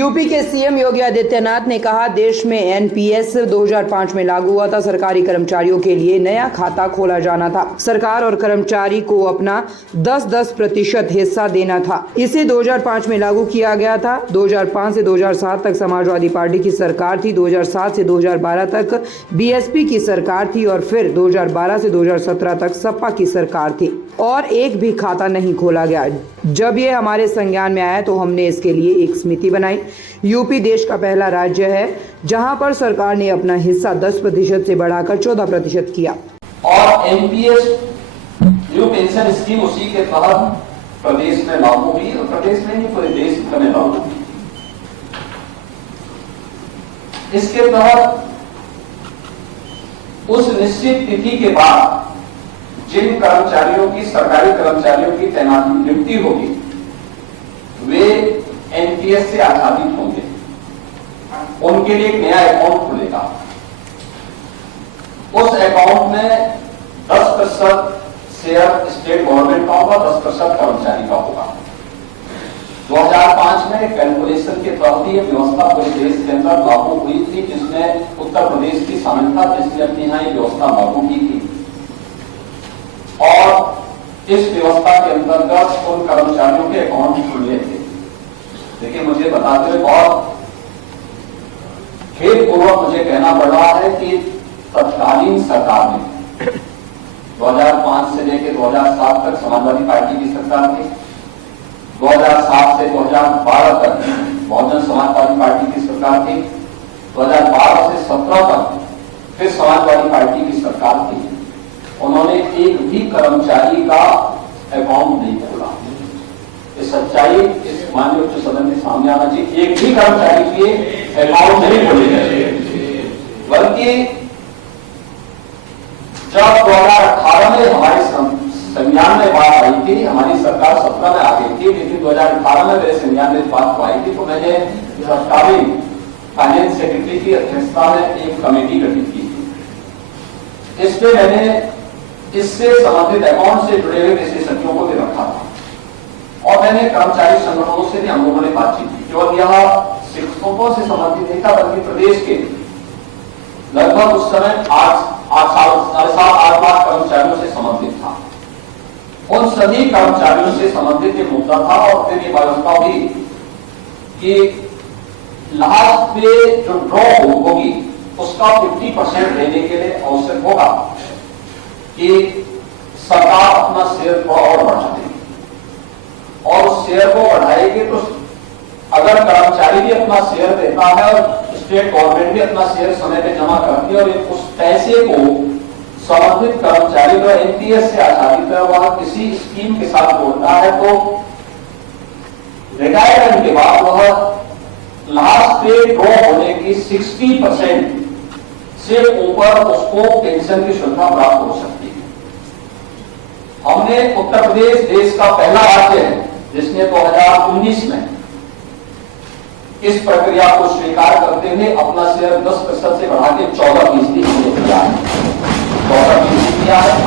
UP के CM Yogi Adityanath ने कहा, देश में एनपीएस 2005 में लागू हुआ था। सरकारी कर्मचारियों के लिए नया खाता खोला जाना था। सरकार और कर्मचारी को अपना 10% हिस्सा देना था। इसे 2005 में लागू किया गया था। 2005 से 2007 तक समाजवादी पार्टी की सरकार थी। 2007 से 2012 तक बीएसपी की सरकार थी और फिर 2012 से 2017 तक सपा की सरकार थी और एक भी खाता नहीं खोला गया। जब ये हमारे संज्ञान में आया तो हमने इसके लिए एक समिति बनाई। यूपी देश का पहला राज्य है जहां पर सरकार ने अपना हिस्सा 10% से बढ़ाकर 14% किया। और एनपीएस जो पेंशन स्कीम उसी के तहत प्रदेश में लागू हुई और प्रदेश में नहीं पूरे देश में लागू हुई। इसके तहत उस निश्चित तिथि के बाद जिन कर्मचारियों की, सरकारी कर्मचारियों की तैनाती नियुक्ति होगी, वे एनपीएस से आच्छादित होंगे। उनके लिए एक नया अकाउंट खुलेगा। उस अकाउंट में 10% शेयर स्टेट गवर्नमेंट का होगा, 10% कर्मचारी का होगा। 2005 में कैलकुलेशन के तहत ये व्यवस्था पूरे देश के अंदर लागू हुई थी, जिसमें उत्तर प्रदेश की शामिल था, जिसने अपने यहाँ ये व्यवस्था लागू की थी। और इस व्यवस्था के अंतर्गत उन कर्मचारियों के अकाउंट खुले थे। लेकिन मुझे बताते हुए बहुत खेदपूर्वक मुझे कहना पड़ रहा है कि तत्कालीन सरकार ने 2005 से लेकर 2007 तक समाजवादी पार्टी की सरकार थी। 2007 से 2012 तक बहुजन समाजवादी पार्टी की सरकार थी। 2012 से 17 तक फिर समाजवादी पार्टी की सरकार थी। उन्होंने एक भी कर्मचारी का अकाउंट नहीं खोला। ये सच्चाई इस माननीय उच्च सदन के सामने आना चाहिए। एक भी कर्मचारी के अकाउंट नहीं खोले गए, बल्कि जब 2018 में हमारे संज्ञान में बात आई थी, हमारी सरकार 17 में आ गई थी, लेकिन 2018 में मेरे संज्ञान में बात आई थी, तो मैंने तत्कालीन फाइनेंस सेक्रेटरी की अध्यक्षता में एक कमेटी गठित की थी। इसमें मैंने इससे संबंधित अकाउंट से जुड़े हुए विशेषज्ञों को भी रखा था और मैंने कर्मचारी संगठनों से भी हम लोगों ने बातचीत की। केवल यह शिक्षकों से संबंधित नहीं था, बल्कि प्रदेश के लगभग उस समय 8 लाख कर्मचारियों से संबंधित था। उन सभी कर्मचारियों से संबंधित ये मुद्दा था और फिर ये व्यवस्था हुई कि लास्ट पे जो ड्रॉ होगी उसका 50% देने के लिए आवश्यक होगा कि सरकार अपना शेयर थोड़ा और बढ़ा देगी और उस शेयर को बढ़ाएगी तो अगर कर्मचारी भी अपना शेयर देता है और स्टेट गवर्नमेंट भी अपना शेयर समय पे जमा करती है और उस पैसे को संबंधित कर्मचारी जो एनपीएस से आच्छादित है वह किसी स्कीम के साथ जोड़ता है तो रिटायरमेंट के बाद वह लास्ट पे ड्रॉ होने की 60% से ऊपर उसको पेंशन की सुविधा प्राप्त हो सकती है। हमने उत्तर प्रदेश देश का पहला राज्य है जिसने 2019 में इस प्रक्रिया को स्वीकार करते हुए अपना शेयर 10% से बढ़ा के 14% किया है।